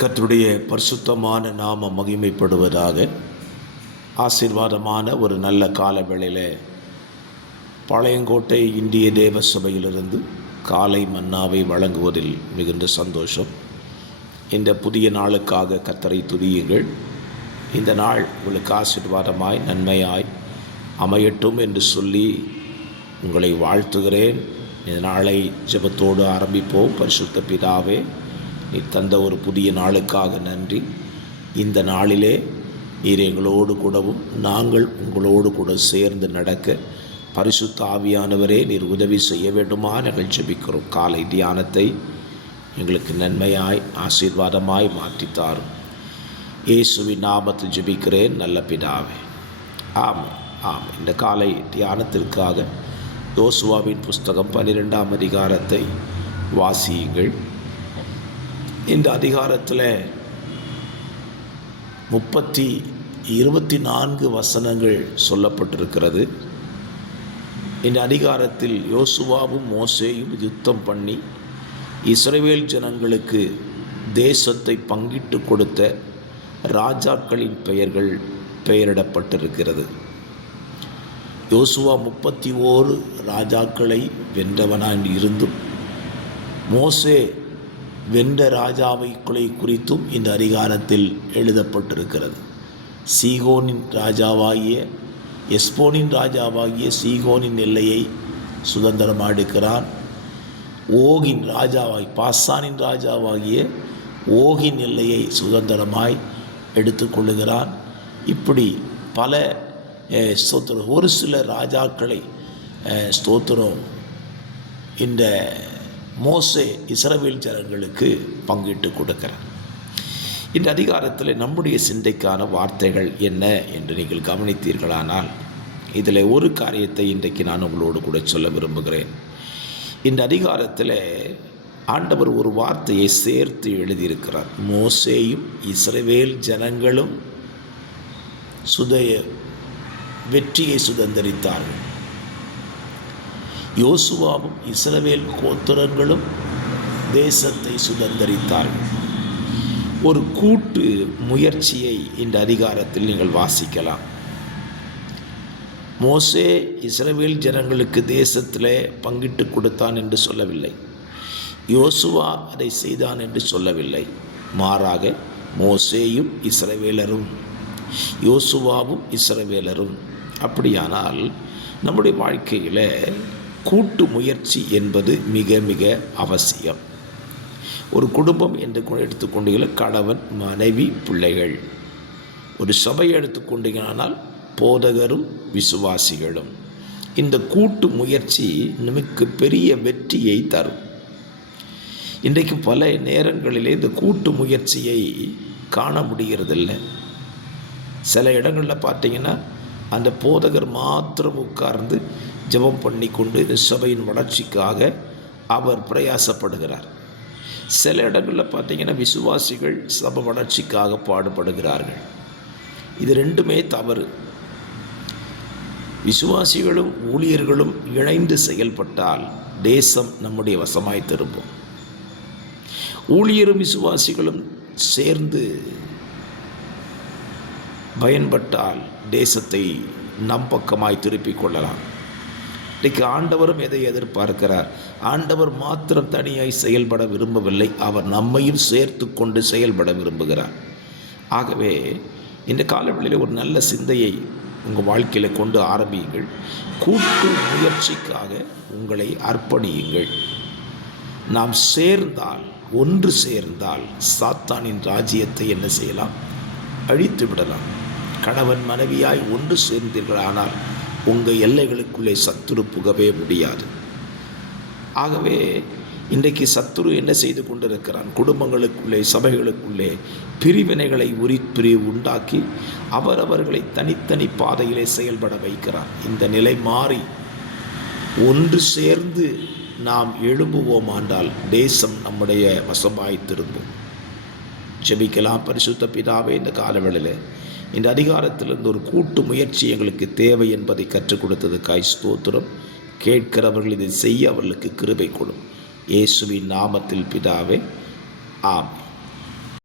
கர்த்தருடைய பரிசுத்தமான நாமம் மகிமைப்படுவதாக. ஆசீர்வாதமான ஒரு நல்ல கால வேளையில் பாளையங்கோட்டை இந்திய தேவ சபையிலிருந்து காலை மன்னாவை வழங்குவதில் மிகுந்த சந்தோஷம். இந்த புதிய நாளுக்காக கர்த்தரை துதியுங்கள். இந்த நாள் உங்களுக்கு ஆசீர்வாதமாய் நன்மையாய் அமையட்டும் என்று சொல்லி உங்களை வாழ்த்துகிறேன். இந்த நாளை ஜெபத்தோடு ஆரம்பிப்போம். பரிசுத்த பிதாவே, நீ தந்த ஒரு புதிய நாளுக்காக நன்றி. இந்த நாளிலே நீர் எங்களோடு கூடவும் நாங்கள் உங்களோடு கூட சேர்ந்து நடக்க பரிசுத்த ஆவியானவரே நீர் உதவி செய்ய வேண்டுமா நாங்கள் ஜெபிக்கிறோம். காலை தியானத்தை எங்களுக்கு நன்மையாய் ஆசீர்வாதமாய் மாற்றித்தாரும். இயேசுவின் நாமத்தில் ஜெபிக்கிறேன் நல்ல பிதாவே, ஆமென். இந்த காலை தியானத்திற்காக யோசுவாவின் புஸ்தகம் 12ஆம் அதிகாரத்தை வாசியுங்கள். இந்த அதிகாரத்தில் 24 வசனங்கள் சொல்லப்பட்டிருக்கிறது. இந்த அதிகாரத்தில் யோசுவாவும் மோசேயும் யுத்தம் பண்ணி இஸ்ரவேல் ஜனங்களுக்கு தேசத்தை பங்கிட்டு கொடுத்த ராஜாக்களின் பெயர்கள் பெயரிடப்பட்டிருக்கிறது. யோசுவா 31 ராஜாக்களை வென்றவனாய் இருந்தும் மோசே வென்ற ராஜாவைகளை குறித்தும் இந்த அதிகாரத்தில் எழுதப்பட்டிருக்கிறது. சீகோனின் ராஜாவாகிய எஸ்போனின் ராஜாவாகிய சீகோனின் எல்லையை சுதந்திரமாக எடுக்கிறான். ஓகின் பாசானின் ராஜாவாகிய ஓகின் எல்லையை சுதந்திரமாய் எடுத்துக்கொள்ளுகிறான். இப்படி பல ஸ்தோத்திரம் ஒரு சில ராஜாக்களை ஸ்தோத்திரம் இந்த மோசே இஸ்ரவேல் ஜனங்களுக்கு பங்கிட்டு கொடுக்கிறார். இந்த அதிகாரத்தில் நம்முடைய சிந்தைக்கான வார்த்தைகள் என்ன என்று நீங்கள் கவனித்தீர்களானால் இதில் ஒரு காரியத்தை இன்றைக்கு நான் உங்களோடு கூட சொல்ல விரும்புகிறேன். இந்த அதிகாரத்தில் ஆண்டவர் ஒரு வார்த்தையை சேர்த்து எழுதியிருக்கிறார். மோசேயும் இஸ்ரவேல் ஜனங்களும் வெற்றியை சுதந்தரித்தார்கள். யோசுவாவும் இஸ்ரவேல் கோத்திரங்களும் தேசத்தை சுதந்தரித்தார்கள். ஒரு கூட்டு முயற்சியை இந்த அதிகாரத்தில் நீங்கள் வாசிக்கலாம். மோசே இஸ்ரவேல் ஜனங்களுக்கு தேசத்தில் பங்கிட்டு கொடுத்தான் என்று சொல்லவில்லை. யோசுவா அதை செய்தான் என்று சொல்லவில்லை. மாறாக மோசேயும் இஸ்ரவேலரும் யோசுவாவும் இஸ்ரவேலரும். அப்படியானால் நம்முடைய வாழ்க்கையில் கூட்டு முயற்சி என்பது மிக மிக அவசியம். ஒரு குடும்பம் என்று எடுத்துக்கொண்டீங்கள கணவன் மனைவி பிள்ளைகள். ஒரு சபையை எடுத்துக்கொண்டீங்கனால் போதகரும் விசுவாசிகளும். இந்த கூட்டு முயற்சி நமக்கு பெரிய வெற்றியை தரும். இன்றைக்கு பல நேரங்களிலே இந்த கூட்டு முயற்சியை காண முடிகிறதில்லை. சில இடங்களில் பார்த்தீங்கன்னா அந்த போதகர் மாத்திரம் உட்கார்ந்து ஜெபம் பண்ணி கொண்டு இந்த சபையின் வளர்ச்சிக்காக அவர் பிரயாசப்படுகிறார். சில இடங்களில் பார்த்தீங்கன்னா விசுவாசிகள் சபை வளர்ச்சிக்காக பாடுபடுகிறார்கள். இது ரெண்டுமே தவறு. விசுவாசிகளும் ஊழியர்களும் இணைந்து செயல்பட்டால் தேசம் நம்முடைய வசமாய் திரும்பும். ஊழியரும் விசுவாசிகளும் சேர்ந்து பயன்பட்டால் தேசத்தை நம் பக்கமாய் திருப்பிக் கொள்ளலாம். இன்றைக்கு ஆண்டவரும் எதை எதிர்பார்க்கிறார்? ஆண்டவர் மாத்திரம் தனியாய் செயல்பட விரும்பவில்லை, அவர் நம்மையும் சேர்த்து கொண்டு செயல்பட விரும்புகிறார். ஆகவே இந்த காலவெளியில் ஒரு நல்ல சிந்தையை உங்கள் வாழ்க்கையில் கொண்டு ஆரம்பியுங்கள். கூட்டு முயற்சிக்காக உங்களை அர்ப்பணியுங்கள். நாம் ஒன்று சேர்ந்தால் சாத்தானின் ராஜ்யத்தை என்ன செய்யலாம்? அழித்து விடலாம். கணவன் மனைவியாய் ஒன்று சேர்ந்தீர்களானால் உங்கள் எல்லைகளுக்குள்ளே சத்துரு புகவே முடியாது. ஆகவே இன்றைக்கு சத்துரு என்ன செய்து கொண்டிருக்கிறான்? குடும்பங்களுக்குள்ளே சபைகளுக்குள்ளே பிரிவினைகளை உண்டாக்கி அவரவர்களை தனித்தனி பாதையிலே செயல்பட வைக்கிறான். இந்த நிலை மாறி ஒன்று சேர்ந்து நாம் எழும்புவோமானால் தேசம் நம்முடைய வசமாய் திரும்பும். ஜெபிக்கலாம். பரிசுத்த பிதாவே, இந்த காலவேளையில் இந்த அதிகாரத்திலிருந்து ஒரு கூட்டு முயற்சி எங்களுக்கு தேவை என்பதை கற்றுக் கொடுத்ததுக்காய் ஸ்தோத்திரம். கேட்கிறவர்கள் இதை செய்ய அவர்களுக்கு கிருபை கொடும். இயேசுவின் நாமத்தில் பிதாவே, ஆமென்.